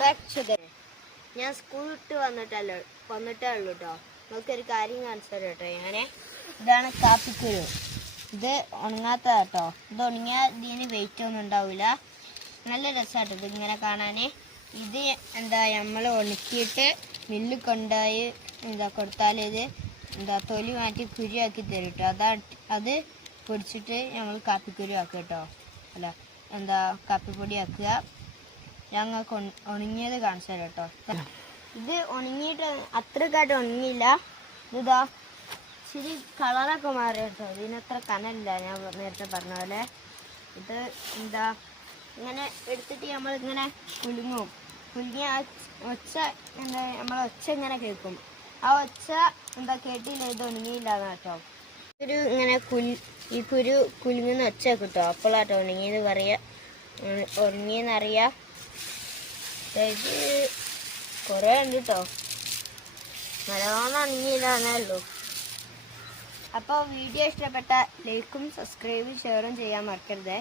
Back to the ഞാൻ school വിട്ട് വന്നിട്ടേ ഉള്ളൂ കേട്ടോ. നമുക്കൊരു കാര്യം കാണിച്ചു തരാം കേട്ടോ. ഇതാണ് കാപ്പിക്കുരു. ഇത് ഉണങ്ങാത്ത കേട്ടോ. ഇത് ഉണങ്ങിയാൽ ഇതിന് വെയിറ്റ് ഒന്നും ഉണ്ടാവില്ല. നല്ല രസമാട്ടോ ഇത് ഇങ്ങനെ കാണാൻ. ഇത് നമ്മൾ ഉണക്കിയിട്ട് മില്ലിൽ കൊണ്ടുപോയി കൊടുത്താൽ ഇത് തൊലി മാറ്റി കുരുവാക്കി തരും കേട്ടോ. അത് പൊടിച്ചിട്ട് ഞങ്ങൾ കാപ്പിക്കുരു ആക്കുക കേട്ടോ. അല്ല കാപ്പിപ്പൊടി ആക്കുക. ഞങ്ങൾക്ക് ഉണങ്ങിയത് കാണിച്ചു തരാം കേട്ടോ. ഇത് ഉണങ്ങിയിട്ട് അത്രക്കായിട്ട് ഉണങ്ങിയില്ല. ഇതാ ഇച്ചിരി കളറൊക്കെ മാറി കേട്ടോ. ഇതിനത്ര കനലില്ല, ഞാൻ നേരത്തെ പറഞ്ഞ പോലെ. ഇത് ഇങ്ങനെ എടുത്തിട്ട് നമ്മളിങ്ങനെ കുലുങ്ങി ആ ഒച്ച നമ്മൾ ഒച്ച ഇങ്ങനെ കേൾക്കും. ആ ഒച്ച കേട്ടില്ല, ഇത് ഉണങ്ങിയില്ലാന്ന് കേട്ടോ. ഇങ്ങനെ ഈ കുരു കുലുങ്ങുന്ന ഒച്ച കിട്ടോ. അപ്പോഴാട്ടോ ഉണങ്ങിയത് ഉണങ്ങിയെന്നറിയാം. ഇത് കുറേ ഉണ്ട് കേട്ടോ. നല്ലോണം ഉണങ്ങിയില്ല എന്നേ ഉള്ളൂ. അപ്പോൾ വീഡിയോ ഇഷ്ടപ്പെട്ട ലൈക്കും സബ്സ്ക്രൈബും ഷെയറും ചെയ്യാൻ മറക്കരുതേ.